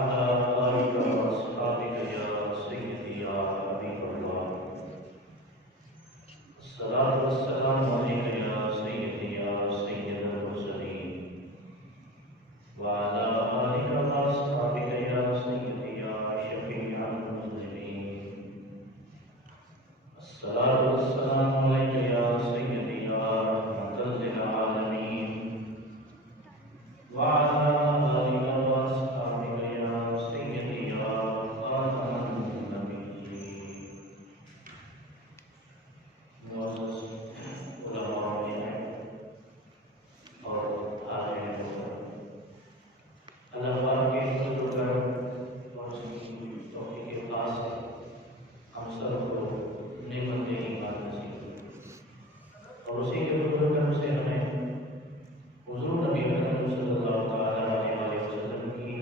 وعلى آلك وأصحابك يا سيدي يا حبيب الله. الصلاة والسلام عليك يا سيدي يا سيد المرسلين. وعلى آلك وأصحابك يا سيدي يا شفيع المذنبين. الصلاة والسلام عليك يا سيدي يا رحمة للعالمين. وعلى آلك وأصحابك يا سيدي يا خاتم النبيين. معزز علماء ہیں اور حاضرین ہوئے، اللہ پاک کے فضل و کرم اور اس کی توفیق خاص سے ہم سب کو نعمت ایمان نصیب ہوئی، اور اسی کے فضل و کرم سے ہمیں حضور نبی اکرم صلی اللہ تعالیٰ علیہ وسلم کی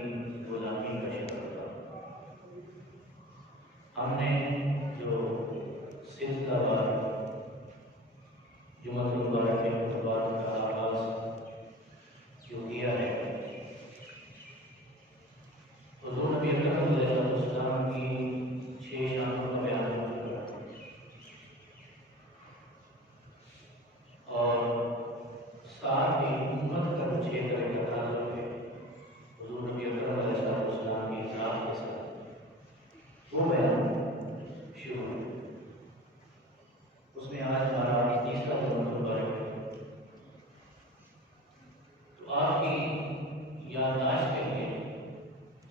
غلامی کا شرف تھا۔ ہم نے جو سلسلہ وار جمعہ المبارک کے خطبات کا آغاز جو کیا ہے، حضور نبی اکرم علیہ السلام کی 6 شانوں کا بیان ہو چکا ہے، اور ساتھ ہی امت کا کچھ ایک طرح کا تعلق ہے حضور نبی اکرم علیہ السلام کی ذات کے ساتھ، وہ بیان شروع ہے۔ اس میں آج ہمارا تیسرا جمعہ مبارک ہے، تو آپ کی یادداشت کے لیے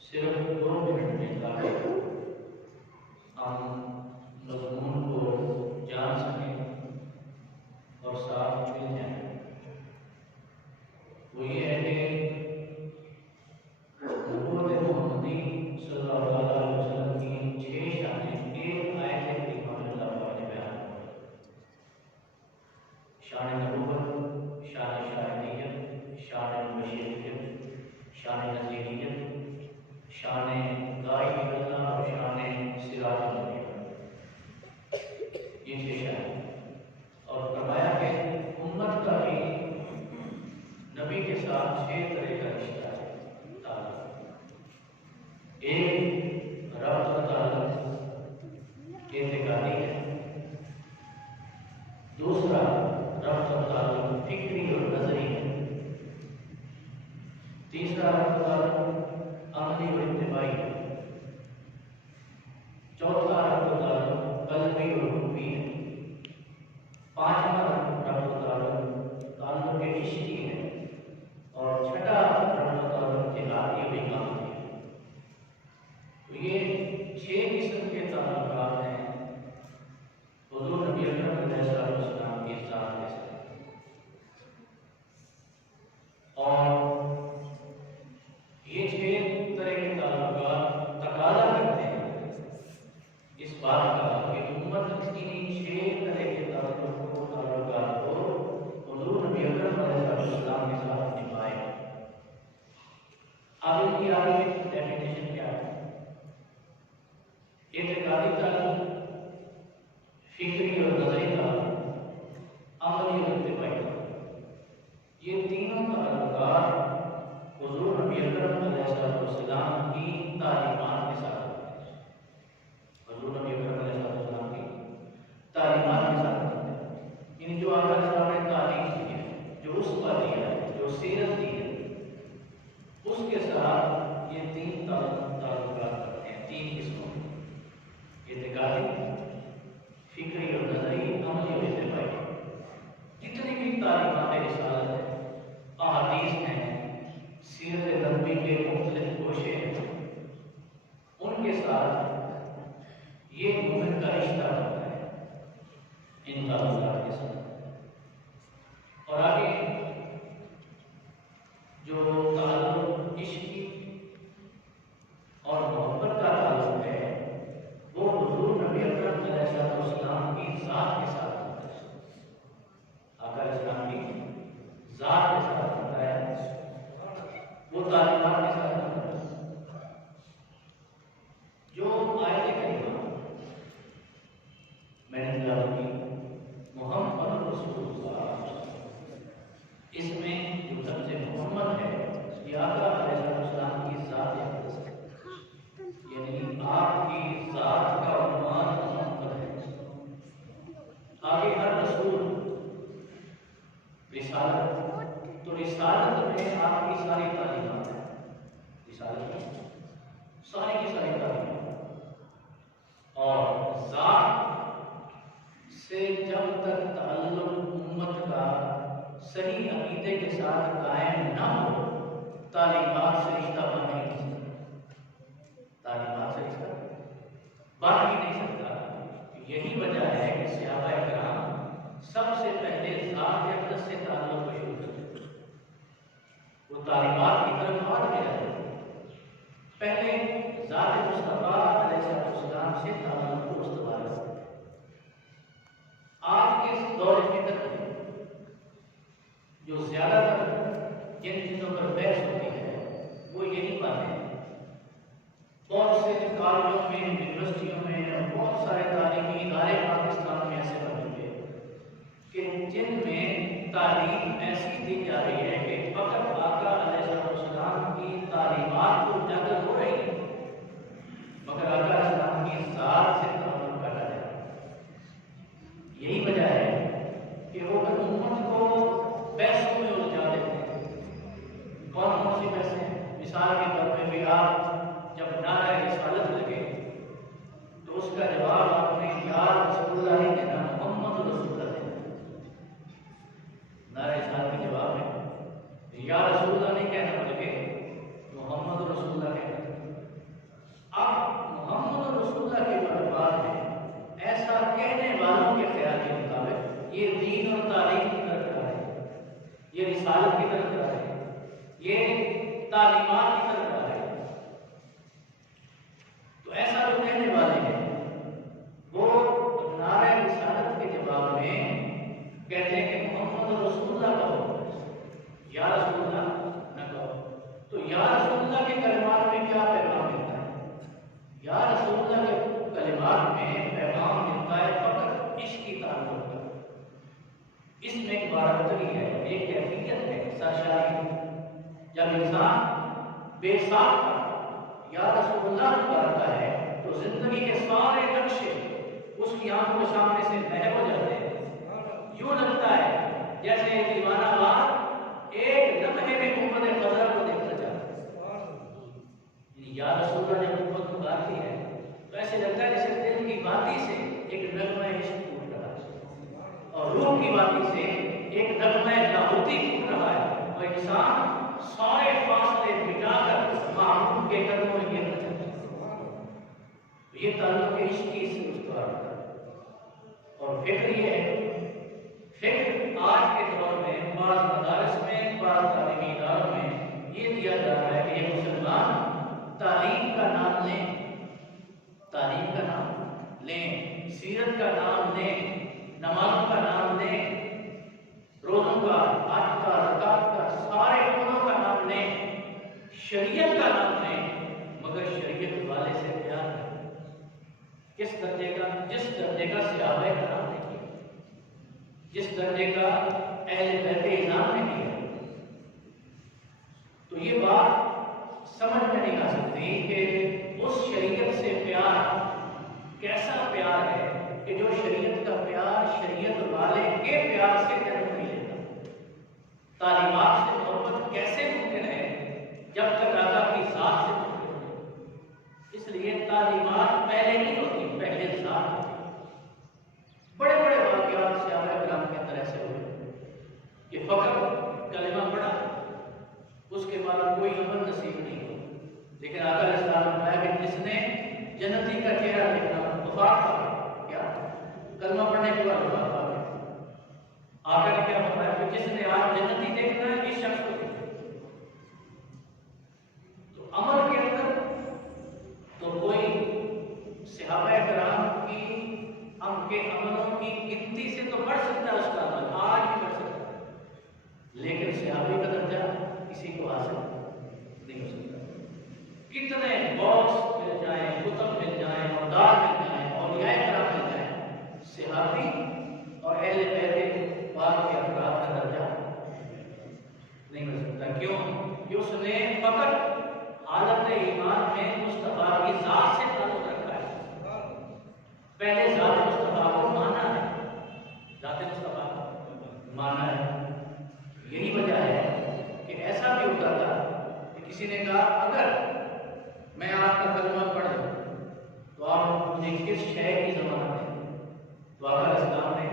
صرف 2 منٹ میں تاکہ ہم مضمون کو جان سکیں اور ساتھ مل جائیں، وہ یہ ہے کہ نبوت محمدی صلی اللہ علیہ وسلم کی 6 شانیں ایک آیت کریمہ میں اللہ پاک نے بیان کی۔ شان نبوت، شان شاہدیت، شان بشیریت، شان نذیریت، شان داعی اللہ اور شان سراج المنیر، یہ 6 شانیں، اور فرمایا کہ امت کا ہی نبی کے ساتھ 6 طرح کا رشتہ ہے، تعلق۔ ایک ربط کا تعلق اعتقادی ہے، دوسرا ربط کا تعلق فکری اور نظری ہے، تیسرا ربط کا تعلق عملی اور اتباعی ہے، چوتھا ربط کا تعلق قلبی اور حبی ہے، پانچواں ربط کا تعلق عشقی ہے، اور چھٹا ربط کا تعلق جہادی اور اقامتی ہے۔ تو یہ 6 قسم کے تعلقات ہیں حضور نبی اکرم علیہ السلام کی ذات کے ساتھ، اور یہ 6 بندے کے ساتھ قائم نہ ہو، تعلیمات سے رشتہ بن نہیں سکتا، تعلیمات سے رشتہ بن ہی نہیں سکتا۔ یہی وجہ ہے کہ صحابہ کرام سب سے پہلے ذات اقدس سے تعلق کو شروع کرتے، وہ تعلیمات کی طرف بعد میں جاتے، پہلے ذات مصطفیٰ علیہ السلام سے تعلق کو استوار کرتے۔ آج کے اس دور فکر میں جو زیادہ تر جن چیزوں پر بحث ہوتی ہے وہ یہی بات ہے، بہت سے کالجوں میں، یونیورسٹیوں میں اور بہت سارے تعلیمی ادارے پاکستان میں ایسے بن چکے ہیں کہ جن میں تعلیم ایسی دی جا رہی ہے کہ فقط آقا علیہ السلام کی تعلیمات کو اجاگر ہو رہی ہے، مگر آقا علیہ السلام کی ذات سے تعلق کاٹا جا رہا ہے۔ یہی وجہ ہے کہ وہ امت کو پیسوں میں الجھا دیتے ہیں۔ کون سی پیسے ہیں؟ مثال کے طور پہ بھی آپ جب نعرہ رسالت لگے تو اس کا جواب آپ نے یا رسول اللہ نہیں دینا، محمد رسول اللہ دینا۔ نعرہ رسالت کے جواب میں یا رسول اللہ نہیں کہنا بلکہ محمد رسول اللہ کہنا۔ اب محمد رسول اللہ کے الفاظ میں ایسا کہنے والوں کے خیال کے مطابق یہ دین اور تعلیم کی طرف جا رہے ہیں، یہ رسالت کی طرف جا رہے ہیں، یہ تعلیمات کی طرف جا رہے ہیں۔ تو ایسا جو کہنے والے ہیں وہ نعرہ رسالت کے جواب میں کہتے ہیں کہ محمد رسول اللہ کہو، یا رسول اللہ نہ کہو۔ تو یا رسول اللہ کے کلمات میں کیا پیغام ملتا ہے؟ یا رسول اللہ کے کلمات میں پیغام ملتا ہے فقط عشق کی تعلق کا۔ اس میں ایک بارکتری ہے، ایک کیفیت ہے سرشاری۔ جب انسان بے ساختہ یا رسول اللہ پکارتا ہے تو زندگی کے سارے نقشے اس کی آنکھوں کے سامنے سے محو ہو جاتے ہیں۔ یوں لگتا ہے جیسے ایک دیوانہ وار ایک لمحے میں قوت خضرا کو دیکھنا چاہتا ہے۔ یا رسول اللہ جب قوت پکارتی ہے تو ایسے لگتا ہے جیسے دل کی باتی سے ایک نغمہ عشق ٹوٹ رہا ہے اور روح کی باتی سے ایک نغمہ لاہوتی ٹوٹ رہا ہے، اور انسان سارے فاصلے مٹا کر محبوب کے قدموں میں گرنا چاہتا ہے۔ یہ تعلق عشق کی سے استوار ہوتا ہے۔ اور فکر یہ ہے، فکر آج کے دور میں بعض مدارس میں، بعض تعلیمی اداروں میں یہ دیا جا رہا ہے کہ یہ مسلمان تعلیم کا نام لیں، تعلیم کا نام لیں، سیرت کا نام لیں، نمازوں کا نام لیں، روزوں کا، حج کا، زکات کا، سارے عملوں کا نام لیں، شریعت کا نام لیں، مگر شریعت والے سے پیار کریں۔ کس درجے کا؟ جس درجے کا صحابہ کرام نے کیا، جس درجے کا اہل بیت انعام نے کیا۔ تو یہ بات سمجھ میں نہیں آ سکتی کہ اس شریعت سے پیار کیسا پیار ہے کہ جو شریعت کا پیار شریعت والے کے پیار سے جنم نہیں لیتا۔ تعلیمات سے محبت کیسے ممکن ہے جب تک آقا کی ذات سے ممکن ہے؟ اس لیے تعلیمات پہلے نہیں ہوتی، پہلے ذات ہوتی۔ بڑے بڑے واقعات صحابہ کرام کے اندر ایسے ہوئے کہ فقط کلمہ پڑھا، اس کے بعد کوئی عمل نصیب نہیں ہوا، لیکن آقا علیہ السلام نے فرمایا کہ جس نے جنتی کا چہرہ دیکھا وفات پا کیا کلمہ پڑھنے کے بعد وفات پا گیا۔ آقا نے کیا فرمایا کہ جس نے آج جنتی دیکھنا ہے اس شخص کو دیکھنا۔ تو عمل کے اندر تو کوئی صحابہ کرام کی ہم کے عملوں کی گنتی سے تو بڑھ سکتا ہے، اس کا عمل آج بھی بڑھ سکتا ہے، لیکن صحابی کا درجہ کسی کو حاصل نہیں ہو سکتا۔ کتنے باکس مل جائیں، کتب مل جائیں، مردار مل جائیں، اولیاء کرام مل جائیں، صحابی اور اہل بیت پاک کے افراد کا درجہ نہیں مل سکتا۔ کیوں؟ کہ اس نے فقط حالت ایمان میں مصطفیٰ کی ذات سے تعلق رکھا ہے، پہلے ذات مصطفیٰ کو مانا ہے، ذات مصطفیٰ کو مانا ہے۔ یہی وجہ ہے کہ ایسا بھی ہوتا تھا کہ کسی نے کہا اگر میں آپ کا کلمہ پڑھ دوں تو آپ مجھے کس شے کی ضمانت دیں؟ تو آقا علیہ السلام نے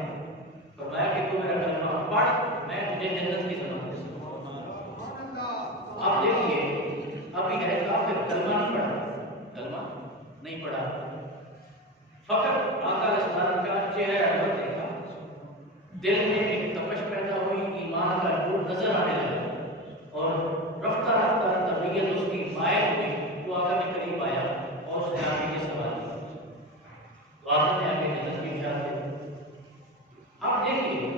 فرمایا کہ تو میرا کلمہ پڑھ، میں تجھے جنت کی ضمانت دے سکتا ہوں۔ دل میں ایک تپش پیدا ہوئی، ایمان کا نور نظر آنے لگا اور رفتہ رفتہ طبیعت اس کی مائل ہوئی، وہ آقا کے قریب آیا اور اس نے آگے کے سوال کیا تو آقا نے آگے جنت کی بشارت دی۔ آپ دیکھیے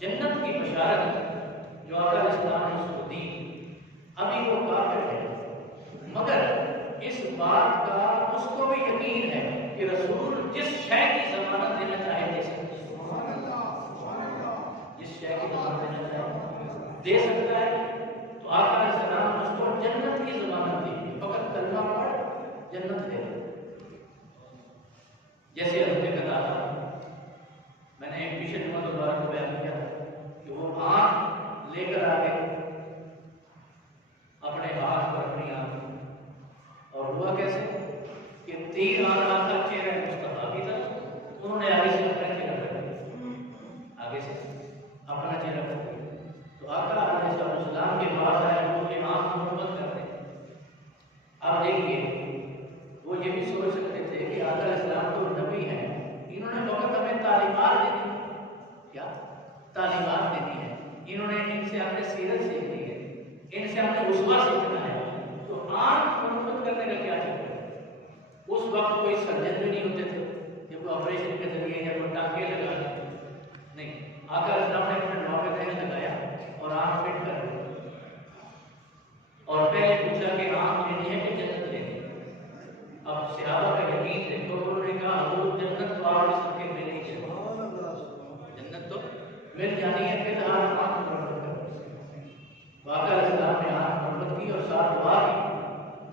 جنت کی بشارت جو آقا علیہ السلام نے اس کو دی، ابھی وہ کافر ہے مگر اس بات کا اس کو بھی یقین ہے کہ رسول جس شے کی ضمانت دینا چاہے دے سکتا ہے، جس شے کی ضمانت دینا چاہے دے سکتا ہے۔ تو آقا علیہ السلام نے اس کو جنت کی ضمانت دی، فقط کلمہ پڑھ جنت دے۔ جیسے حضرت قتادہ، میں نے پیچھے جمعہ دوبارہ کو بیان کیا کہ وہ آنکھ لے کر آ گئے اپنے ہاتھ پر اپنی آنکھ، اور ہوا کیسے کہ تیر آ رہا تھا چہرہ مصطفیٰ کی طرف، انہوں نے آگے سے اپنا چہرہ کر دیا، آگے سے اپنا چہرہ کر دیا۔ تو آقا علیہ السلام کے پاس آئے، وہ اپنی آنکھ محبت کر رہے۔ آپ دیکھیے وہ یہ بھی سوچ سکتے تھے کہ آقا علیہ السلام تو نبی ہیں، انہوں نے فقط ہمیں تعلیمات دینی ہے، کیا تعلیمات دینی ہے، انہوں نے ان سے ہم نے سیرت سیکھنی ہے، ان سے ہم نے اسوہ سیکھنا ہے، تو آنکھ محبت کرنے کا کیا چکر ہے؟ اس وقت کوئی سرجن بھی نہیں ہوتے تھے کہ کوئی آپریشن کے ذریعے یا کوئی ٹانکے لگا نہیں، آقا علیہ السلام نے اپنے نوکر ذہن لگایا اور آنکھ فٹ کر دی اور پہلے پوچھا کہ آنکھ لینی ہے کہ جنت لینی ہے؟ اب صحابہ کا یقین دیکھو، انہوں نے کہا حضور جنت تو آپ اس کے مل نہیں ہے، جنت تو مل جانی ہے، پھر آپ آنکھ مربت کر۔ آقا علیہ السلام نے آنکھ مربت کی اور ساتھ دعا کی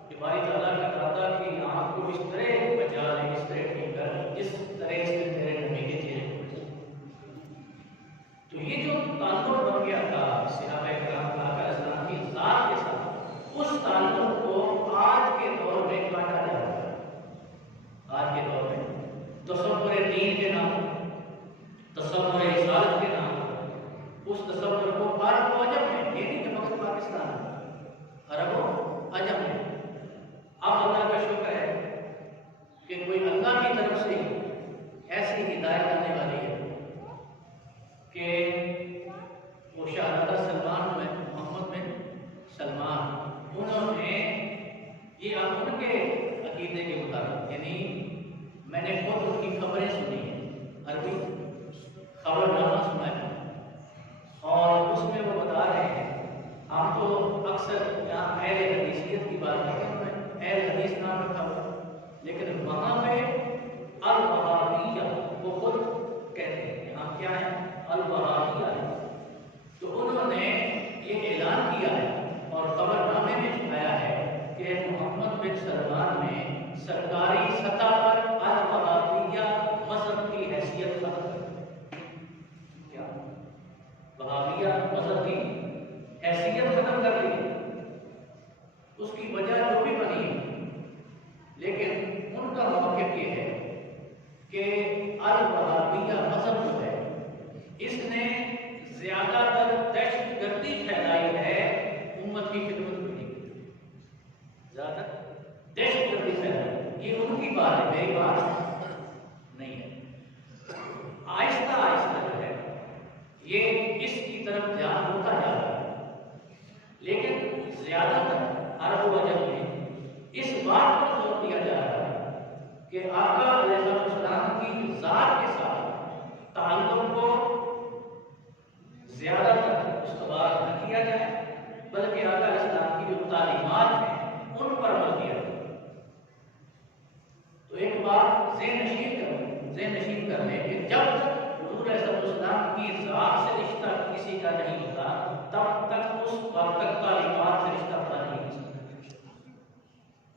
کہ بھائی تعالیٰ کی داتا کی آنکھ کو اس طرح بچا لے، اس طرح ٹھیک کر، جس طرح اس نے میرے نبی کے چہرے کو بچا۔ تو یہ جو تعلق بن گیا تھا صحابہ کرام کا آقا علیہ السلام کی ذات کے ساتھ، اس تعلق کو آج کے دور میں کاٹا جا رہا ہے۔ آج کے دور میں تصور دین کے نام، تصور رسالت کے نام، اس تصور کو عرب و عجم میں، یہ نہیں کہ مقصد پاکستان، عرب و عجم میں۔ اب اللہ کا شکر ہے کہ کوئی اللہ کی طرف سے ایسی ہدایت آنے والی ہے کہ وہ شہزادہ سلمان ہوئے، محمد بن سلمان، انہوں نے یہ ان کے عقیدے کے مطابق، یعنی میں نے خود ان کی خبریں سنی ہیں، عربی خبر نامہ سنا ہے، اور اس میں وہ بتا رہے ہیں، ہم تو اکثر یہاں اہل حدیثیت کی بات کرتے ہیں، اہل حدیث نام رکھا ہوا، لیکن وہاں پہ الوہابیہ وہ خود کہتے ہیں کہ ہم کیا ہیں، الوہابیہ ہے۔ تو انہوں نے یہ اعلان کیا ہے اور خبر نامے میں چھپایا ہے کہ محمد بن سلمان نے سرکاری سطح پر الوہابیہ مذہب کی حیثیت ختم کر دی۔ کیا وہابیہ مذہب کی حیثیت ختم کر دی؟ اس کی وجہ جو بھی بنی ہے، لیکن ان کا موقف یہ ہے کہ الوہابیہ مذہب جو ہے اس نے زیادہ تر دہشت گردی پھیلائی ہے، امت کی خدمت بھی نہیں کی، زیادہ دہشت گردی پھیلائی، یہ ان کی بات ہے، میری بات نہیں ہے۔ آہستہ آہستہ جو ہے یہ اس کی طرف دھیان ہوتا جا رہا ہے، لیکن زیادہ تر عرب و عجم میں اس بات پر زور دیا جا رہا ہے کہ آقا علیہ السلام کی ذات کے ساتھ تعلق کو زیادہ تر استوار نہ کیا جائے، بلکہ آقا علیہ السلام کی جو تعلیمات ہیں ان پر عمل کیا جائے۔ تو ایک بات ذہن نشین کر لیں کہ جب تک حضور علیہ السلام کی ذات سے رشتہ کسی کا نہیں ہوتا، تب تک اس وقت تک تعلیمات سے رشتہ پڑا نہیں ہو سکتا۔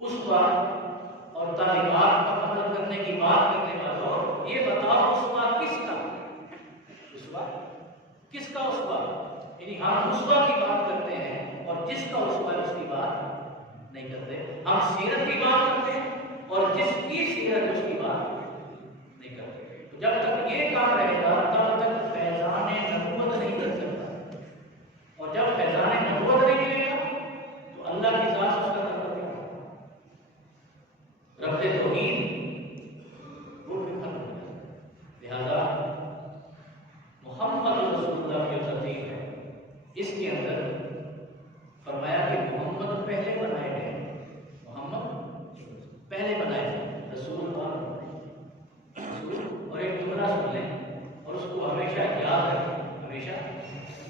اس وقت اور تعلیمات پر عمل کرنے کی بات کرنے والوں، یہ بتاؤ اسوا کس کا؟ اسوا کس کا اسوا؟ یعنی ہم اسوا کی بات کرتے ہیں اور جس کا اسوا ہے اس کی بات نہیں کرتے۔ ہم سیرت کی بات کرتے ہیں اور جس کی سیرت اس کی بات نہیں کرتے۔ جب تک یہ کام رہے گا تب تک فیضان نبوت نہیں کر سکتا، اور جب فیضان نبوت نہیں ملے گا تو اللہ کی ذات اس کا تعلق نہیں ہوگا، رب توحید روح بھی ختم ہو جائے۔ لہذا محمد پہلے بنائے رسول اور ایک جملہ سن لیں اور اس کو ہمیشہ یاد رکھیں، ہمیشہ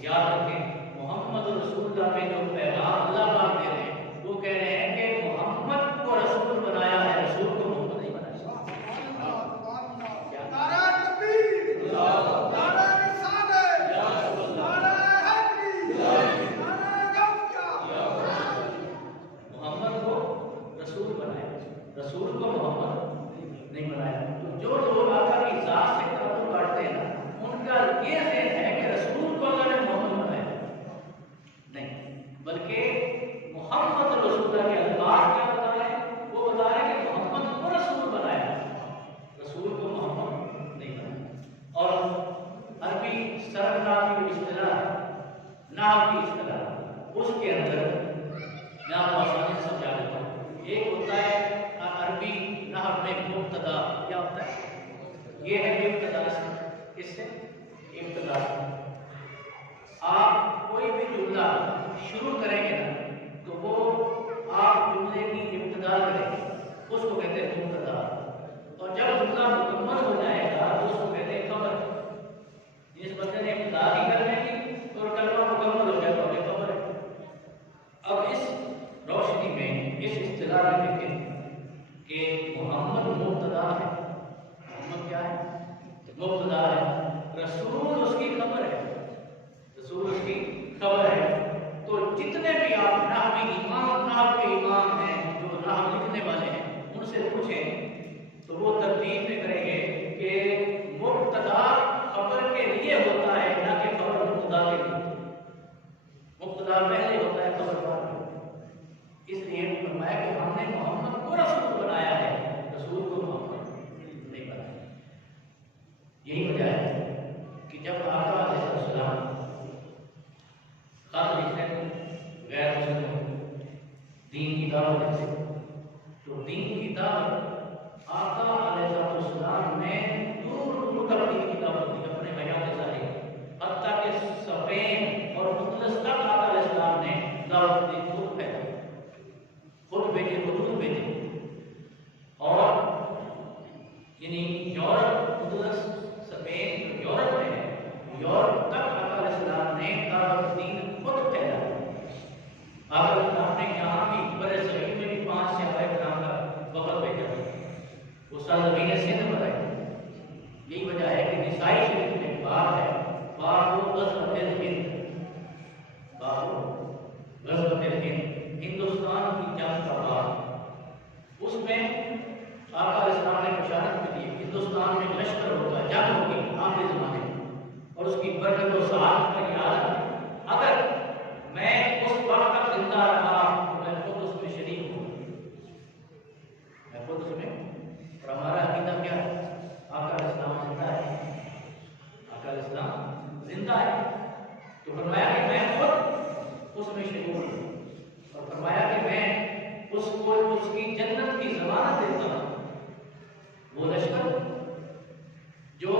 یاد رکھیں۔ محمد رسول اللہ میں جو پیغام اللہ پاک دے رہے ہیں وہ کہہ رہے ہیں کہ محمد کو رسول بنایا ہے، رسول کو محمد نہیں بنایا۔ محمد کو رسول بنایا، رسول کو محمد نہیں بنایا۔ تو جو لوگ آقا کی ذات سے تعلق کاٹتے ہیں نا، ان کا یہ ذہن ہے کہ رسول کو اللہ نے محمد بنایا، نہیں، بلکہ محمد رسول اللہ کے الفاظ کیا بتا رہے ہیں؟ وہ بتا رہے ہیں کہ محمد کو رسول بنایا، رسول کو محمد نہیں بنایا۔ اور عربی صرف نحو کی اصطلاح، نحو کی اصطلاح، اس کے اندر میں آپ کو آسانی سے سمجھا دیتا ہوں۔ ایک ہوتا ہے عربی نحو میں مبتدا، کیا ہوتا ہے؟ یہ ہے ابتدا، اس سے ابتدا۔ آپ کوئی بھی جملہ شروع کریں گے نا تو وہ آپ جملے کی ابتدا کریں گے، اس کو کہتے ہیں مبتدا۔ اور جب جملہ مکمل ہو جائے گا تو اس کو کہتے ہیں خبر۔ جس بندے نے ابتدا کی کرنے کی اور کلمہ مکمل ہو جائے تو یہ خبر ہے۔ اب اس روشنی میں، اس اصطلاح میں دیکھیں کہ محمد مبتدا ہے، محمد کیا ہے؟ مبتدا ہے، رسول اس کی خبر ہے، رسول اس کی خبر ہے۔ تو جتنے بھی آپ نحوی نحو کے امام ہیں، جو نحو لکھنے والے ہیں، ان سے پوچھیں تو وہ ترتیب میں کریں گے کہ مبتدا خبر کے لیے ہوتا ہے، نہ کہ خبر مبتدا کے لیے۔ مبتدا پہلے ہوتا ہے، خبر بعد میں۔ اس لیے فرمایا کہ ہم نے محمد کو رسول بنایا ہے، رسول کو محمد نہیں بنایا۔ یہی وجہ ہے کہ جب آقا علیہ السلام خط لکھتے ہیں غیر مسلم دین کی دعوت دیتے تو دین کی دعوت آقا علیہ السلام نے دور دور تک دین کی دعوت دی اپنے حیات ظاہر، حتیٰ کہ اسپین اور اندلس تک آقا علیہ السلام نے دعوت دی، خود پیدا خود بھیجے، حضور بھیجے۔ اور یعنی یورپ، اندلس، اسپین جو یورپ میں ہے، یورپ تک آقا علیہ السلام نے دعوت دین خود پھیلا۔ آقا علیہ السلام نے یہاں بھی برے صغیر میں بھی 5 صحابہ کرام کا وفد بھیجا، وہ سرزمین سندھ پر آئے۔ یہی وجہ ہے کہ نسائی شریف میں باب ہے، باب غزوۃ الہند، باب غزوۃ الہند، ہندوستان کی جنگ کا باب۔ اس میں آقا علیہ السلام نے بشارت بھی دی ہندوستان میں لشکر ہوگا، جنگ ہوگی آخری زمانے میں، اور اس کی برکت و سعادت کا یہ عالم، اگر میں اس وقت تک زندہ رہا تو میں خود اس میں شریک ہوں، میں خود اس میں۔ اور ہمارا عقیدہ کیا ہے؟ آقا علیہ السلام زندہ ہے، آقا علیہ السلام زندہ ہے۔ تو فرمایا کہ میں خود اس میں شریک ہوں، اور فرمایا کہ میں اس کو اس کی جنت کی ضمانت دیتا ہوں۔ وہ لشکر جو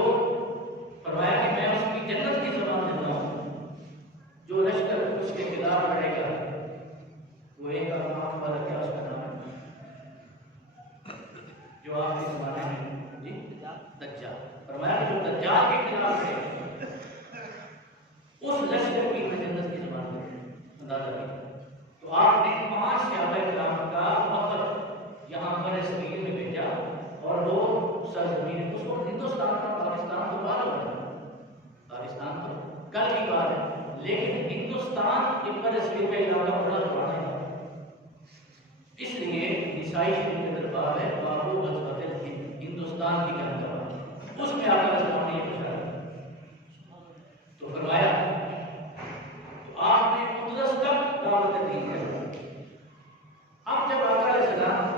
فرمایا کہ میں اس کی جنت کی ضمانت دیتا ہوں، جو لشکر اس کے خلاف لڑے گا وہ ایک نام والا، کیا اس کا نام ہے جو آپ کے زمانے میں، جی دجال۔ فرمایا کہ جو دجال کے خلاف لڑے گا اس لشکر کی میں جنت کی ضمانت دیتا ہوں، اندازہ کیا۔ تو آپ نے 5 صحابہ کرام کا وفد یہاں پر صغیر میں بھیجا، اور وہ سرزمین، اس وقت ہندوستان کا، پاکستان تو بعد ہو گیا، پاکستان تو کل کی بات ہے، لیکن ہندوستان کے پر صغیر کا علاقہ بڑا پرانا ہے۔ اس لیے عیسائی شریف کے دربار ہے باب غزوۃ الہند، ہندوستان کی جنگ کا باب، اس میں آقا علیہ السلام نے یہ بشارت تو فرمایا۔ تو آپ نے اندلس تک دعوت دی ہے۔ اب جب آقا علیہ السلام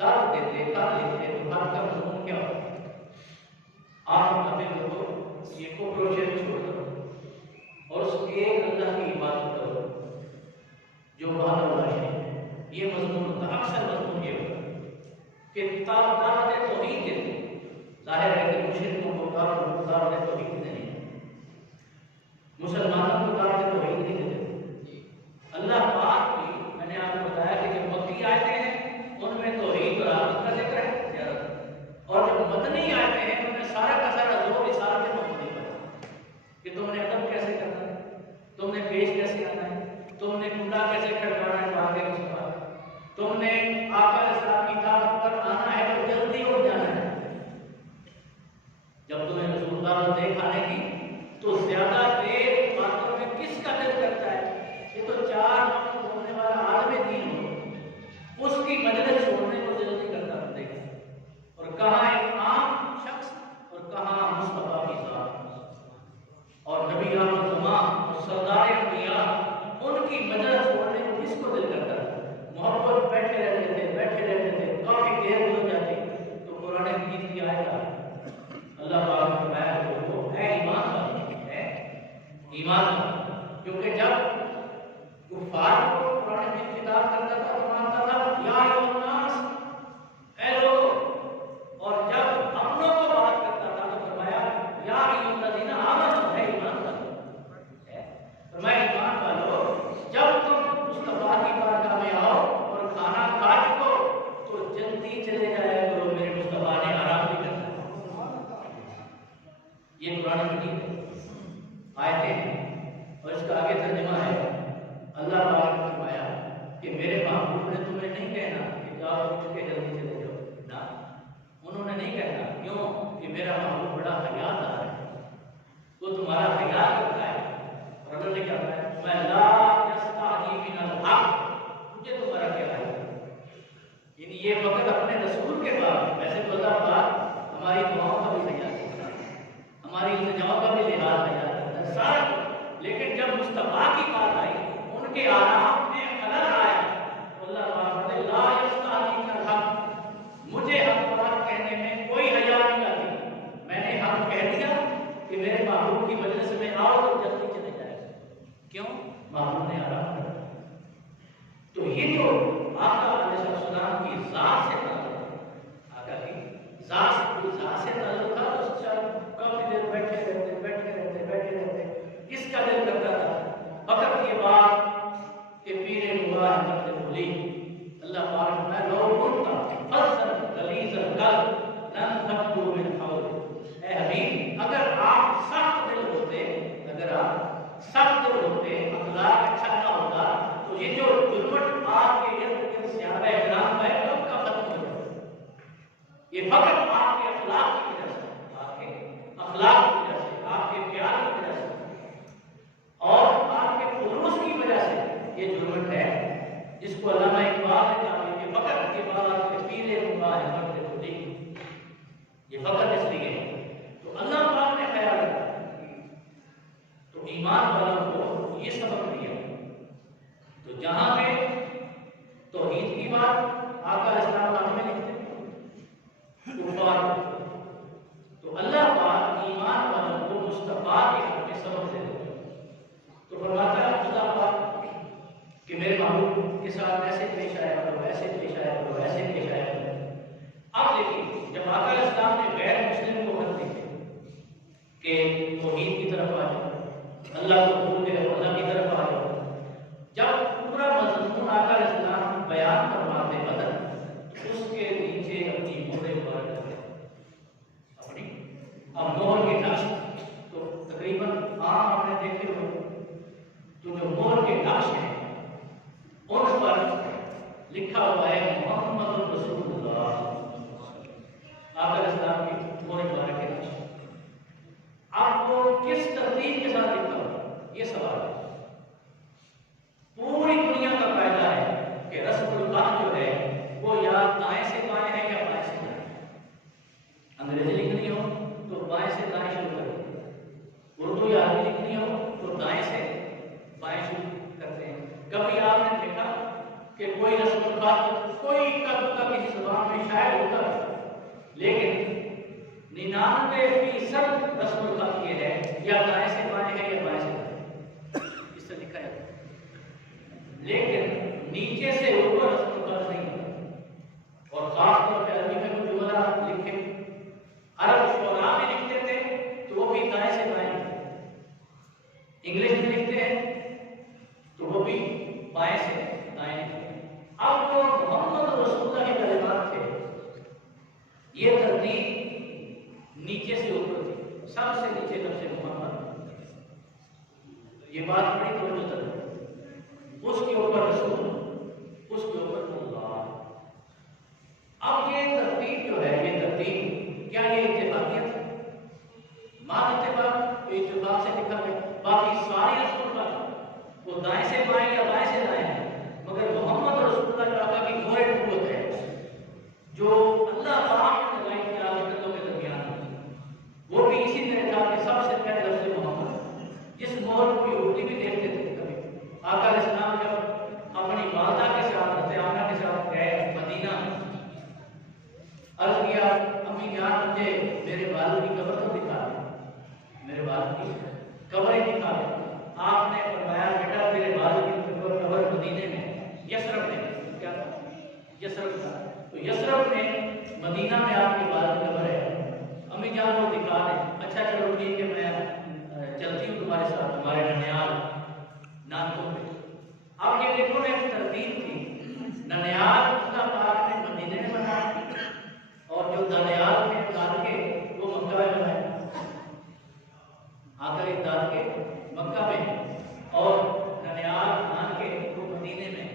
دعوت دیتے، خط لکھتے تو خط کا مضمون کیا ہوتا؟ آپ اپنے لوگوں یہ کو پروجیکٹ چھوڑ دو اور اس ایک اللہ کی عبادت کرو جو وحدہ لا شریک ہے، یہ مضمون ہوتا ہے۔ اکثر مضمون یہ ہوتا ہے کہ دعوت توحید دیتے، ظاہر ہے کہ مشرکوں کو دعوت توحید نہیں ہے، مسلمانوں کو دعوت توحید نہیں دیتے۔ اللہ پاک کی، میں نے آپ کو بتایا کہ جو مکی آیتیں ہیں ان میں توحید اور وقت اپنے رسول کے بعد ویسے تو اللہ پاک ہماری دعاؤں کا بھی خیال کرتا ہے، ہماری التجاؤں کا بھی لحاظ خیال کرتا ہے سارا کچھ، لیکن جب مصطفیٰ کی بات آئی ان کے آرام میں خلل آیا تو اللہ پاک نے لا یستحیون الحق، مجھے حق بات کہنے میں کوئی حیا نہیں آتی، میں نے حق کہہ دیا کہ میرے محبوب کی مجلس میں آؤ تو جلدی چلے جائے، کیوں؟ محبوب نے آرام کر دیا۔ تو یہ جو آقا علیہ السلام کی ذات سے تعلق ہے، آقا کی ذات سے تعلق تھا، تو اس کافی دیر بیٹھے رہتے، کس کا دل کرتا تھا؟ فقط یہ بات کہ پیر ہوا ہے مرد بھولی، اللہ پاک میں لو کنت فظا غلیظ القلب لن تفضوا من حولک، اے حبیب اگر آپ سخت دل ہوتے، اخلاق اچھا نہ ہوتا تو یہ جو ظلمت آپ کے ارد گرد صحابہ اکرام ہے کب کا ختم ہو جائے؟ یہ فقط آپ کے اخلاق کی وجہ سے، آپ کے اخلاق کی وجہ سے، آپ کے پیار کی وجہ سے اور آپ کے خلوص کی وجہ سے یہ ظلمت ہے، جس کو علامہ اقبال نے کہا کہ فقط کے بعد کے پیرے ہوا ہے مرد بھولی، یہ فقط اس لیے تو اللہ پاک نے خیال رکھا، تو ایمان والوں کو یہ سبق دیا۔ تو جہاں پہ توحید کی بات آقا اسلام آباد میں لکھتے کفار، تو اللہ پاک ایمان والوں کو مصطفیٰ کے حق میں سبق دے دیتے، تو فرماتا ہے اللہ پاک کہ میرے محبوب کے ساتھ ایسے پیش آیا کرو، ایسے پیش آیا کرو، ایسے پیش آیا کرو۔ اب دیکھیے جب آقا اسلام نے غیر مسلم کو خط لکھے کہ توحید کی طرف آ جاؤ، اللہ کو بھول گئے، اللہ کی طرف آ جاؤ، جب پورا مضمون آقا اسلام بیان فرماتے بدل، اس کے نیچے اپنی مہریں مار کرتے اپنی اب مہر کے نقش، تو تقریباً عام آپ نے دیکھے ہو تو جو مہر کے نقش ہیں ان پر لکھا ہوا ہے محمد رسول اللہ، آقا اسلام کی مہر مبارک کے نقش۔ آپ کو کس ترتیب کے ساتھ لکھا ہوا یہ سوال ہے۔ پوری دنیا کا قاعدہ ہے کہ رسم الخط جو ہے وہ یا دائیں سے بائیں ہے یا بائیں سے دائیں، انگریزی لکھنی ہو تو بائیں سے دائیں شروع کرتے، اردو یا عربی لکھنی ہو تو دائیں سے بائیں شروع کرتے ہیں۔ کبھی آپ نے دیکھا کہ کوئی رسم الخط کوئی کا کسی زبان میں شاید ہوتا ہے، لیکن 99% رسم الخط یہ ہے یا دائیں سے بائیں ہے یا بائیں سے دائیں، اس سے لکھا جاتا ہے، لیکن نیچے سے اوپر رسم الخط نہیں ہوتا۔ اور خاص طور پہ عربی میں کوئی جملہ لکھے، عرب شعراء میں لکھتے تھے تو وہ بھی دائیں سے بائیں، انگلش میں لکھتے ہیں تو وہ بھی بائیں سے دائیں۔ اب جو محمد رسول اللہ کے کلمات تھے یہ ترتیب نیچے سے اوپر تھی، سب سے نیچے لفظ محمد، یہ بات بڑی توجہ طلب ہے، اس کے اوپر رسول، اس کے اوپر اللہ۔ اب یہ ترتیب جو ہے، یہ ترتیب کیا یہ اتفاقیت ہے؟ ماں اتفاق، تو اتفاق سے لکھا گیا، باقی ساری رسول اللہ وہ دائیں سے بائیں یا بائیں سے دائیں ہیں، مگر محمد رسول اللہ تعالیٰ کی مہر نبوت ہے جو اللہ پاک نے لگائی تھی آدمیوں کے درمیان، وہ بھی اسی طرح تھا کہ سب سے پہلے لفظ محمد، جس مہر کو یہودی بھی دیکھتے تھے۔ کبھی آقا علیہ السلام جب اپنی والدہ کے ساتھ آمنہ کے ساتھ گئے مدینہ، عرض کیا امی جان مجھے میرے والد کی قبر تو دکھا دیں، میرے والد کی قبر ہی دکھا دیں۔ آپ نے فرمایا بیٹا میرے والد کی قبر مدینے میں یثرب میں، کیا تھا؟ یثرب تھا، تو یثرب میں مدینہ میں آپ کی والد کی قبر ہے، امی جان وہ دکھا دیں۔ اچھا چلو ٹھیک ہے، میں چلتی ہوں تمہارے ساتھ، تمہارے ننیال نانکوں پہ۔ اب یہ دیکھو ایک ترتیب تھی، ننیال اللہ پاک نے مدینے میں بنایا اور جو ننیال کے دادکے وہ مکہ میں بنائے، آقا کے دادکے مکہ میں اور ننیال نانکے وہ مدینے میں۔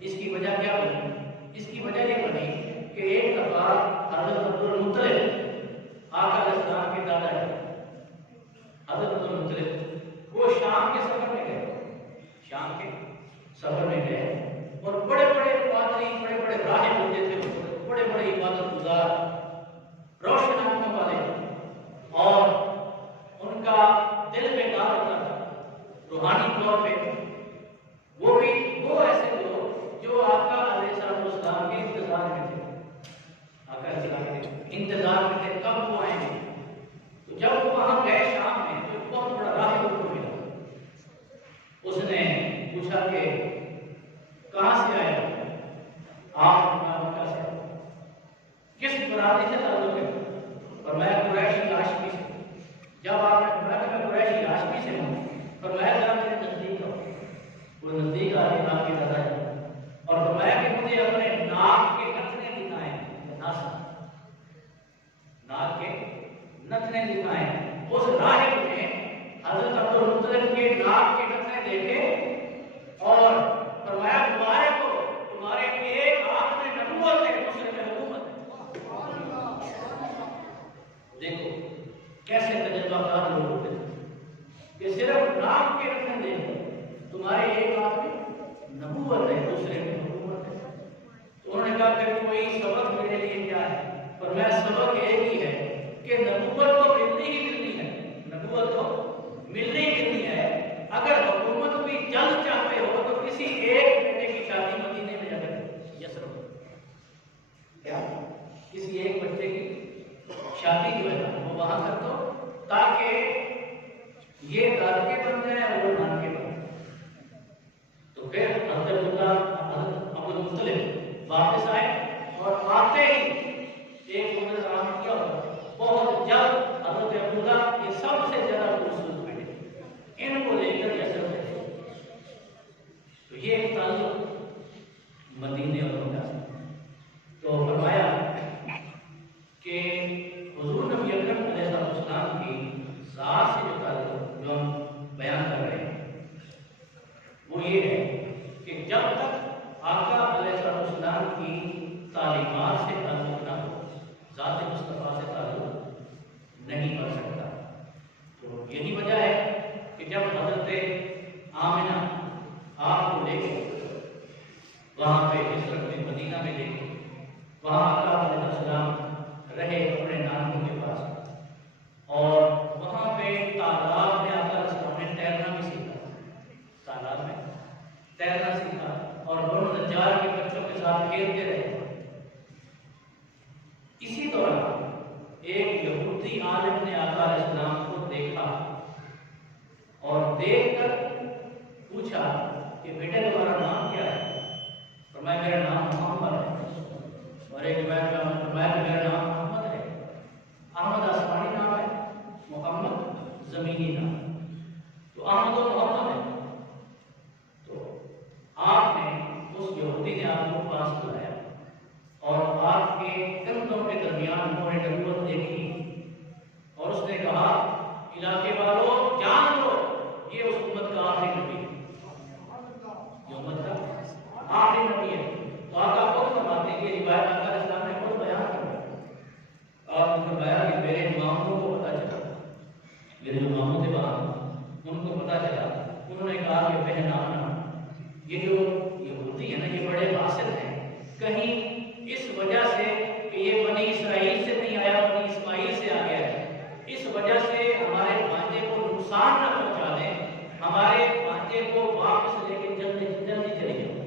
اس کی وجہ کیا بنی؟ اس کی وجہ یہ بنی کہ ایک دفعہ حضرت عبدالمطلب آقا علیہ السلام کے دادا ہے، حضرت عبدالمطلب وہ شام کے سفر میں گئے، شام کے سفر میں گئے اور بڑے بڑے پادری، بڑے بڑے راہب برادری سے تعلق ہے اور میں قریشی ہاشمی سے. جب آپ نے فرمایا کہ میں قریشی ہاشمی سے ہوں فرمایا ذرا میرے نزدیک آؤ. وہ نزدیک آ کے آپ کی نظر ہے اور فرمایا کہ مجھے اپنے ناک کے نتنے دکھائیں. ناک کے نتنے دکھائیں. اس راہب نے حضرت عبد المطلب کے ناک کے نتنے دیکھے اور فرمایا تمہارے کو تمہارے ایک ہاتھ میں نبوت ہے دوسرے میں حکومت ہے. دیکھو کیسے تجربات لوگ ہوتے ہیں کہ صرف ناک کے نتنے دیکھے تمہارے ایک ہاتھ میں نبوت ہے دوسرے میں حکومت ہے. تو انہوں نے کہا کہ کوئی سبق میرے لیے کیا ہے؟ پر میں سبق ایک ہی ہے کہ نبوت تو ملنی ہی ملنی ہے. نبوت تو ملنی ہی ملنی ہے. اگر حکومت بھی جلد چاہتے ہو تو کسی ایک بیٹے کی شادی مدینے میں جا کر یسرب کیا کسی ایک بچے کی شادی جو ہے وہ وہاں کر دو تاکہ یہ دادکے بن جائیں اور وہ نانکے بن جائیں. تو پھر حضرت عبد المطلب واپس آئے اور آتے ہی ایک عمر آرام کیا بہت جلد حضرت عبداللہ یہ سب سے زیادہ خوبصورت بیٹے ان کو لے کر یسرب گئے. تو یہ ایک تعلق مدینے اور مکہ سے. تو فرمایا کہ حضور نبی اکرم علیہ السلام کی ذات سے جو تعلق جو ہم بیان کر رہے ہیں وہ یہ ہے کہ جب تک آقا علیہ السلام کی تعلیمات سے تعلق نہ ہو ذات مصطفیٰ سے تعلق نہیں بن سکتا. تو یہی وجہ ہے کہ جب حضرت آمنہ آپ کو لے کے وہاں پہ ہجرت میں مدینہ میں لے کے وہاں آقا علیہ السلام رہے اپنے نانوں کے پاس اور وہاں پہ تالاب میں آقا علیہ السلام نے تیرنا بھی سیکھا. تالاب میں تیرنا سیکھا اور بنو نجار کے بچوں کے ساتھ کھیلتے رہے. اسی دوران ایک یہودی عالم نے آقا علیہ السلام کو دیکھا اور دیکھ کر پوچھا کہ بیٹے تمہارا نام کیا ہے؟ فرمایا میرا نام محمد ہے. اور ایک روایت میں فرمایا کہ میرا نام محمد ہے. احمد آسمانی نام ہے, محمد زمینی نام. تو احمد و محمد ہے. تو آپ نے اس یہودی نے آپ کو پاس بلایا اور آپ کے کندھوں کے درمیان انہوں نے نبوت دیکھی اور اس نے کہا علاقے والوں جان لو یہ اس امت کا آخری نبی ہے. یہ امت کا آخری نبی ہے. تو آقا خود فرماتے ہیں یہ روایت آقا علیہ السلام نے خود بیان کیا. آپ نے فرمایا کہ میرے ماموں کو پتہ چلا, میرے جو ماموں تھے وہاں ان کو پتہ چلا. انہوں نے کہا کہ بہن آمنہ یہ جو یہودی ہیں نا یہ بڑے باسط ہیں, کہیں اس وجہ سے کہ یہ بنی اسرائیل سے نہیں آیا بنی اسماعیل سے آ گیا ہے, اس وجہ سے ہمارے بھانجے کو نقصان نہ پہنچا دیں, ہمارے بھانجے کو واپس لے کے جلدی چلے جاؤ,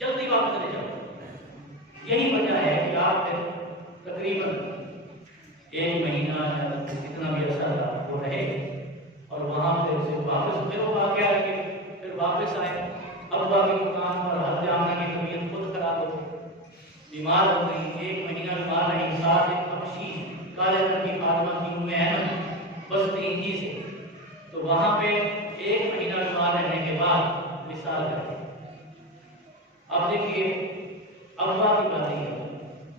جلدی واپس لے جاؤ. یہی وجہ ہے کہ آپ تقریباً 1 مہینہ یا کتنا بھی عرصہ تھا وہ رہے اور وہاں پہ واپس پھر وہ واقعہ ہے کہ پھر واپس آئے. ابا کی دکان پر حضرت آمنہ کی طبیعت خود خراب ہو گئی, بیمار ہو گئی, 1 مہینہ بیمار رہی. ساتھ ایک حبشی کالے رنگ کی فاطمہ کی ام احمد بستی ہندی سے. تو وہاں پہ 1 مہینہ بیمار رہنے کے بعد وصال کر گئے. اب دیکھیے ابا کی بات ہے,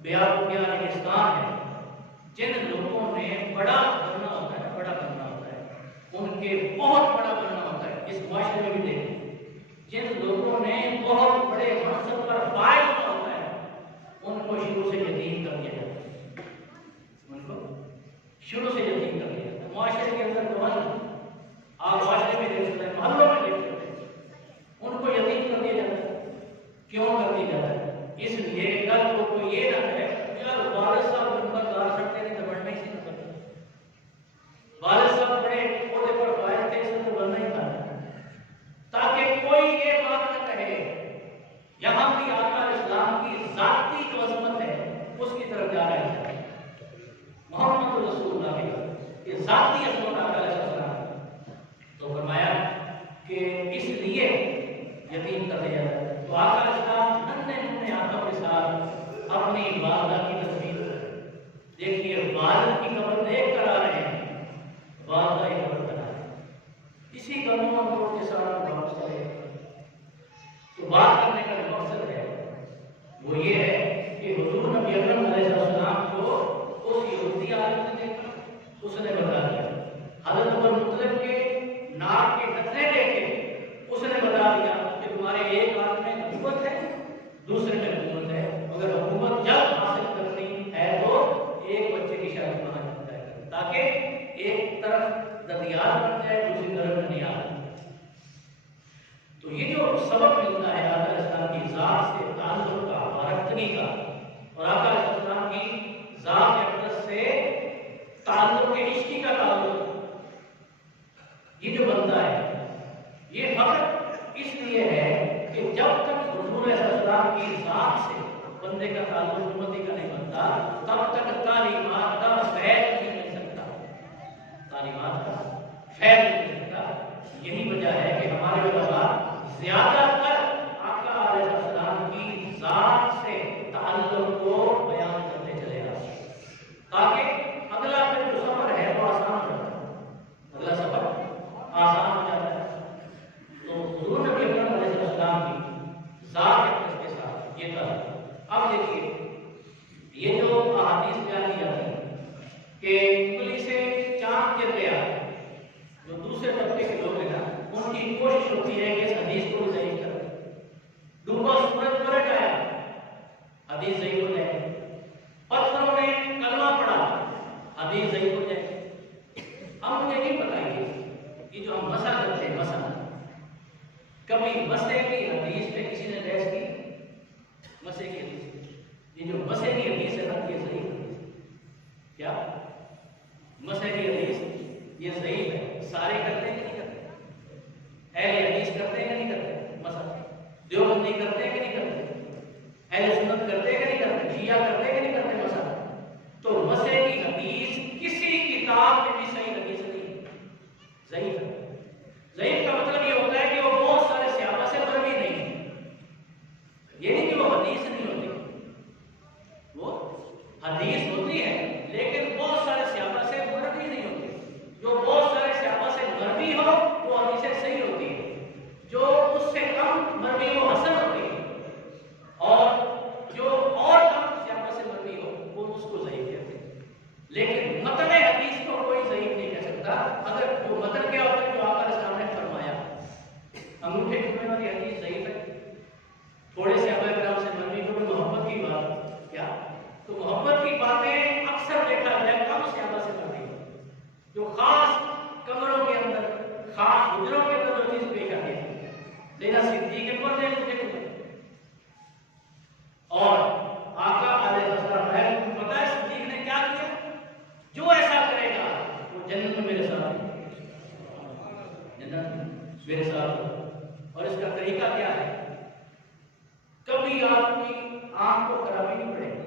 بیابوکیا ریگستان ہے. جن لوگوں نے بڑا بننا ہوتا ہے, بڑا بننا ہوتا ہے, ان کے بہت بڑا بننا ہوتا ہے. اس معاشرے میں بھی دیکھیں جن لوگوں نے بہت بڑے منصب پر فائز ہونا ہوتا ہے ان کو شروع سے یتیم کر دیا جاتا ہے. ان کو شروع سے یتیم کر دیا جاتا ہے. معاشرے کے اندر تو آپ معاشرے میں دیکھ سکتے ہیں, محلوں میں دیکھ سکتے ہیں, ان کو یتیم کر دیا جاتا ہے. کیوں کر دیا جاتا ہے؟ اس لیے کل کو کوئی یہ نہ کہے یار والد صاحب نمبر دار سکتے نہیں تو بڑھنا ہی نہیں کرتے, والد صاحب بڑے عہدے پر فائز تھے اس میں تو بڑھنا ہی تھا. تاکہ کوئی یہ بات نہ کہے یہاں بھی آقا علیہ السلام کی ذاتی جو عظمت ہے اس کی طرف جا والد کی قبر دیکھ کر آ رہے ہیں، والدہ کی قبر بنا ہے، اسی قدموں کو کے ساتھ واپس چلے گئے۔ تو بات کرنے کا جو مقصد ہے وہ یہ ہے کہ حضور نبی اکرم علیہ السلام کو اس یہودی عالم نے دیکھا، اس نے بتا دیا۔ حضرت عمر مطلب کے ناک کے قطرے دیکھے، اس نے بتا دیا کہ تمہارے ایک ہاتھ میں نبوت ہے، دوسرے میں حکومت ہے، اگر حکومت جلد حاصل کرنی ہے تو ایک بچے کی شادی وہاں جائے گا، تاکہ ایک طرف ددیال بن جائے، دوسری طرف ننیال۔ تو یہ جو سبق ملتا ہے آقا علیہ السلام کی ذات سے تعلق کا، وارفتگی کا، اور آقا علیہ السلام کی ذات اقدس سے تعلق کے عشقی کا تعلق، یہ جو بنتا ہے یہ فقط اس لیے ہے کہ جب تک حضور علیہ السلام کی ذات سے بندے کا تعلق امتی کا نہیں بنتا، تب تک تعلیمات کا فیض نہیں مل سکتا، تعلیمات کا فیض نہیں مل سکتا۔ یہی وجہ ہے کہ ہمارے علماء زیادہ تر آقا علیہ السلام کی ذات سے تعلق کو بیان کرتے چلے جاتے ہیں، تاکہ اگلا پھر جو سفر ہے وہ آسان ہو جاتا ہے، اگلا سفر آسان ہو جاتا ہے۔ تو حضور نبی اکرم علیہ السلام کی ذات اقدس کے ساتھ یہ تعلق۔ اب دیکھیے یہ جو احادیث بیان کی جاتی ہے کہ انگلی سے چاند گر گیا، جو دوسرے طبقے کے لوگ ہیں نا، ان کی کوشش ہوتی ہے کہ اس حدیث کو ضعیف کر دیں۔ ڈوبا سورج پلٹ آیا، حدیث ضعیف ہو جائے۔ پتھروں نے کلمہ پڑھا، حدیث ضعیف ہو جائے۔ اب مجھے نہیں پتا یہ جو ہم مسا کرتے ہیں، مسا کبھی مسے کی حدیث پہ کسی نے بحث کی؟ مسے کی حدیث، یہ جو مسے کی حدیث ہے نا، یہ ضعیف ہے۔ کیا مسے کی حدیث یہ ضعیف ہے؟ سارے کرتے ہیں کہ نہیں کرتے؟ اہل حدیث کرتے ہیں کہ نہیں کرتے مسا؟ دیوبندی کرتے ہیں کہ نہیں کرتے؟ اہل سنت کرتے ہیں کہ نہیں کرتے؟ شیعہ کرتے ہیں کہ نہیں کرتے مسا؟ تو مسے کی حدیث کسی کتاب میں بھی صحیح حدیث نہیں ہے، ضعیف ہے۔ ضعیف کا مطلب یہ ہوتا ہے کہ وہ بہت سارے صحابہ سے مروی نہیں ہے، یہ نہیں کہ وہ حدیث نہیں ہوتی، وہ حدیث ہوتی ہے لیکن بہت سارے صحابہ سے مروی نہیں ہوتی۔ جو بہت سارے صحابہ سے مروی ہو وہ حدیث صحیح ہوتی ہے، جو اس سے کم مروی ہو حسن ہوتی ہے، اور جو اور کم صحابہ سے مروی ہو وہ اس کو ضعیف کہتے ہیں۔ لیکن متن حدیث کو کوئی ضعیف نہیں کہہ سکتا اگر جو متن کیا ہوتا ہے، جو آقا علیہ السلام نے فرمایا۔ انگوٹھے چھونے والی حدیث ضعیف ہے، تھوڑے صحابہ کرام سے مروی کو محبت کی بات کیا، تو محبت کی باتیں اکثر دیکھا جائے کم صحابہ سے مروی ہو، جو خاص کمروں کے اندر، خاص حجروں کے اندر جو چیز پیش آتی ہے، سیدنا صدیق اکبر نے مجھے اور آقا علیہ السلام ہے، پتہ ہے صدیق نے کیا کیا؟ جو ایسا کرے گا وہ جنت میں میرے ساتھ، جنت میں میرے ساتھ۔ اور اس کا طریقہ کیا ہے؟ کبھی آپ کی آنکھ کو خرابی نہیں پڑے گی۔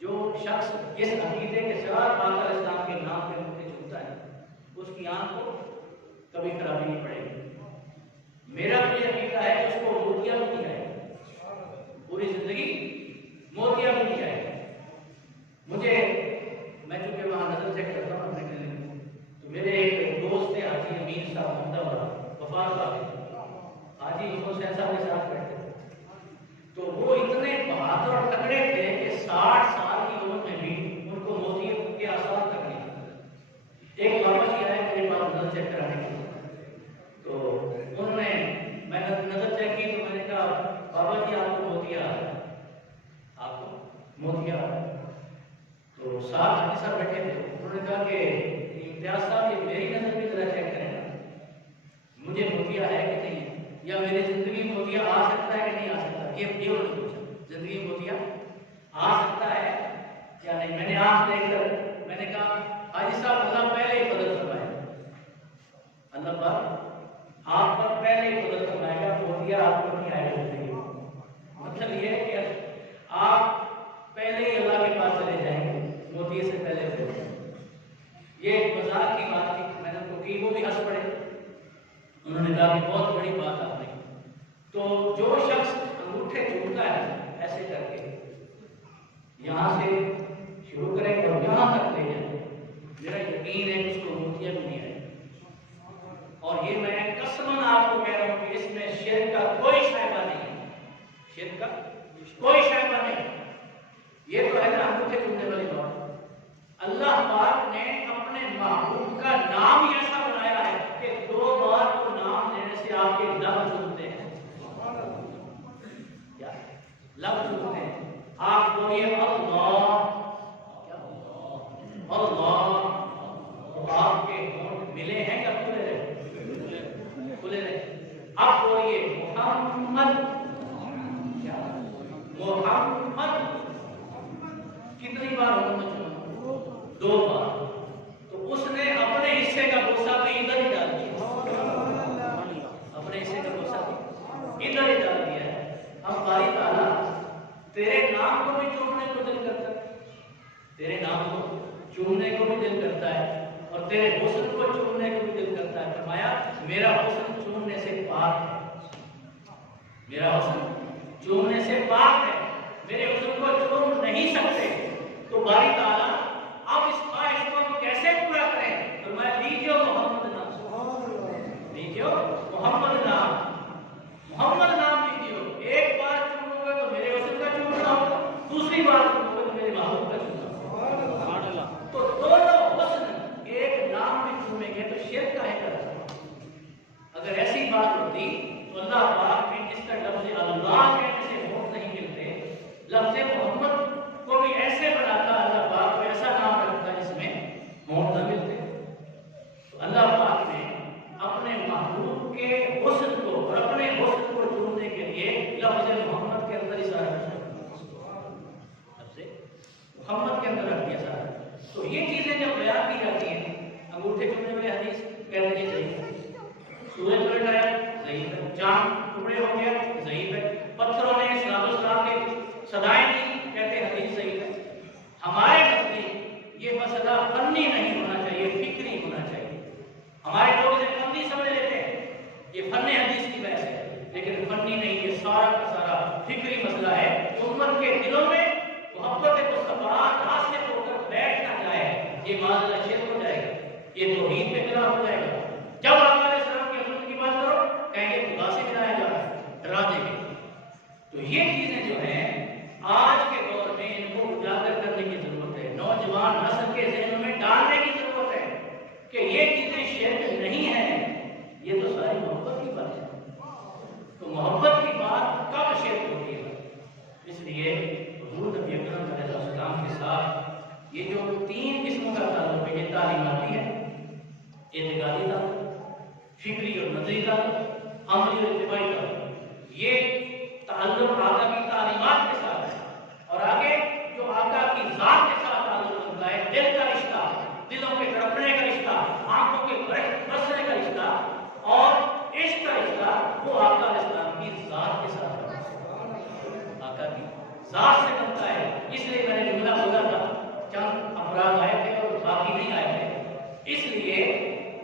جو شخص اس عقیدے کے ساتھ آقا علیہ السلام کے نام پہ مجھے چھوتا ہے، اس کی آنکھ کو کبھی خرابی نہیں پڑے گی۔ میرا بھی عقیدہ ہے کہ اس کو موتیا بھی نہیں آئے گا، پوری زندگی موتیا بھی نہیں آئے گا۔ مجھے، میں چونکہ وہاں نظر چیک کرتا ہوں اپنے کلینک میں، تو میرے ایک دوست ہیں حاجی امین صاحب احمدآباد، وفات پاتے، حاجی حسین صاحب کے ساتھ بیٹھے، تو وہ اتنے بہادر اور تکڑے تھے کہ 60 سال کی عمر میں بھی ان کو موتیت کے آثار تک نہیں تھے۔ ایک بابا جی آئے میرے پاس نظر چیک کرانے کے لیے، تو انہوں نے، میں نے نظر چیک کی تو میں نے کہا بابا جی آپ کو موتیا آ رہا ہے، آپ کو موتیا آ رہا ہے۔ تو ساتھ حاجی صاحب بیٹھے تھے، انہوں نے کہا کہ امتیاز صاحب یہ میری نظر بھی ذرا چیک کریں نا، مجھے موتیا ہے کہ نہیں ہے، یا میری زندگی میں موتیا آ سکتا ہے کہ نہیں آ سکتا۔ یہ انہوں نے پوچھا، زندگی میں موتیا آ سکتا ہے یا نہیں۔ میں نے آنکھ دیکھ کر میں نے کہا حاجی صاحب اللہ پہلے ہی فضل فرمائے، اللہ پاک آپ پر پہلے ہی فضل فرمائے گا، موتیا آپ کو نہیں آئے گا زندگی میں۔ مطلب یہ ہے کہ آپ پہلے ہی اللہ کے پاس چلے جائیں گے، موتیے سے پہلے پہلے۔ یہ ایک مذاق کی بات تھی، میں نے ان کو کی، وہ بھی ہنس پڑے، انہوں نے کہا کہ بہت بڑی بات آپ نے۔ تو جو شخص انگوٹھے چومتا ہے ایسے کر کے، یہاں سے شروع کریں اور اللہ پاک نے اپنے محبوب کا نام ہی ایسا بنایا ہے کہ 2 بار وہ نام لینے سے آپ کے لب جھومتے ہیں. کیا لب جھومتے ہیں؟ آپ بولیے اللہ، اللہ، تو آپ کے ہونٹ ملے ہیں یا کھلے رہے؟ کھلے رہے. آپ بولیے محمد، کیا محمد، کتنی بار محمد؟ 2 بار. تو اس نے اپنے حصے کا بوسہ بھی ادھر ہی ڈال دیا، اپنے حصے کا بوسہ بھی ادھر ہی ڈال دیا ہے. اب باری تعالیٰ تیرے نام کو بھی چومنے کو دل کرتا ہے، تیرے نام کو چومنے کو بھی دل کرتا ہے، اور تیرے حسن کو چومنے کو بھی دل کرتا ہے. فرمایا میرا حسن چومنے سے پاک ہے، میرا حسن چومنے سے پاک ہے، میرے حسن کو چوم نہیں سکتے. تو باری تعالیٰ اب اس خواہش کو ہم کیسے پورا کریں؟ فرمایا لیجیو محمد نام، لیجیو محمد نام، محمد نام لیجیو. ایک بار چومو گے تو میرے حسن کا چومنا ہوگا، دوسری بار چومو گے تو میرے محبوب کا چومنا ہوگا. تو دونوں حسن ایک نام بھی چومیں گے تو شرک کاہے کرتا؟ اگر ایسی بات ہوتی تو اللہ پاک میں جس کا لفظ اللہ کہنے سے ہونٹ نہیں ملتے، لفظ محمد کو بھی ایسے بناتا اللہ پاک کو ایسا نام رکھتا جس میں ہونٹ نہ ملتے. تو اللہ پاک نے اپنے محبوب کے حسن کو اور اپنے حسن کو چومنے کے لیے لفظ محمد کے اندر اشارہ کیا، لفظ محمد کے اندر رکھ دیا سارا. تو یہ چیزیں جب بیان کی جاتی ہیں، انگوٹھے چومنے والے حدیث کہتے ہیں صحیح، سورج پلٹ آیا ضعیف ہے، چاند ٹکڑے ہو گیا ضعیف ہے، پتھروں نے اسلام السلام کے صدائیں دی کہتے ہیں حدیث صحیح ہے. ہمارے نزدیک یہ مسئلہ فنی نہیں ہونا چاہیے، فکری ہونا چاہیے. ہمارے لوگ اسے فنی سمجھ لیتے ہیں، یہ فن حدیث کی بحث ہے، لیکن فنی نہیں، یہ سارا کا سارا فکری مسئلہ ہے. امت کے دلوں میں محبت مصطفیٰ حاصل ہو کر بیٹھ نہ جائے، یہ معاملہ شرک ہو جائے گا، یہ توحید کے خلاف ہو جائے گا. جب آپ علیہ السلام کے حضور کی بات کرو کہیں گے خدا سے گرایا جا رہا ہے، ڈرا دیں گے. تو یہ چیزیں جو ہیں آج کے دور میں ان کو اجاگر کرنے کی ضرورت ہے، نوجوان نسل کے ذہنوں میں ڈالنے کی ضرورت ہے کہ یہ چیزیں شرک نہیں ہیں، یہ تو ساری محبت کی بات ہے. تو محبت کی بات کب شرک ہوتی ہے؟ اس لیے حضور نبی اکرم صلی اللہ علیہ وسلم کے ساتھ یہ جو 3 قسم کا تعلق ہے، یہ تعلیماتی ہے، اعتقادی تعلق، فکری اور نظری تعلق، عملی اور اتباعی تعلق. یہ تعلق آقا کی تعلیمات کے ساتھ ہے، اور آگے جو آقا کی ذات کے ساتھ تعلق ہوتا ہے، دل کا رشتہ، دلوں کے تڑپنے کا رشتہ، آنکھوں کے برسنے کا رشتہ اور عشق کا رشتہ، وہ آقا علیہ السلام کی ذات کے ساتھ ہے، آقا کی ذات سے بنتا ہے. اس لیے میں نے جملہ بولا تھا چند افراد آئے تھے اور باقی نہیں آئے تھے، اس لیے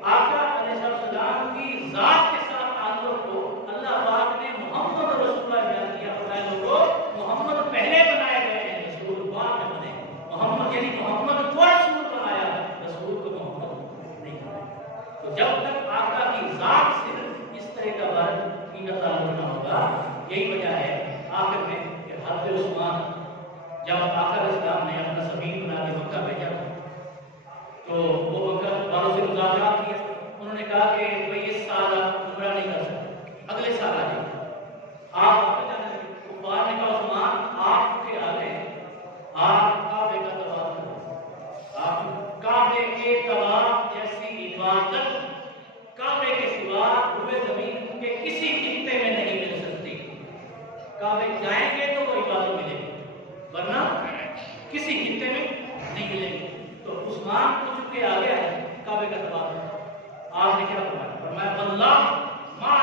آقا علیہ السلام کی ذات کے ساتھ تعلق کو اللہ پاک نے محمد رسول اللہ بیان کیا. لوگوں محمد پہلے بنائے گئے ہیں، رسول بعد میں بنے. محمد یعنی محمد کو رسول بنایا، رسول کو محمد نہیں بنایا. تو جب تک آقا کی ذات سے اس طرح کا بات کا تعلق نہ ہوگا، یہی وجہ ہے آخر میں کہ حضرت عثمان جب آقا علیہ السلام نے اپنا سفیر بنا کے مکہ بھیجا تو وہ مکہ والوں سے مذاکرات کیا. انہوں نے کہا کہ بھئی اس سال آپ عمرہ نہیں کر سکتے، اگلے سال آ جائیں. آپ کفار نے کہا عثمان آپ کے آ گئے، آپ کعبے کا طواف کرو. آپ کعبے کے طواف جیسی عبادت کعبے کے سوا روئے زمین کے کسی خطے میں نہیں مل سکتی. کعبے جائیں گے تو وہ عبادت ملے گی، ورنہ کسی خطے میں نہیں ملے گی. تو عثمان کو چکے آ گیا ہے کعبے کا طواف. آپ نے کیا فرمایا؟ فرمایا واللہ ما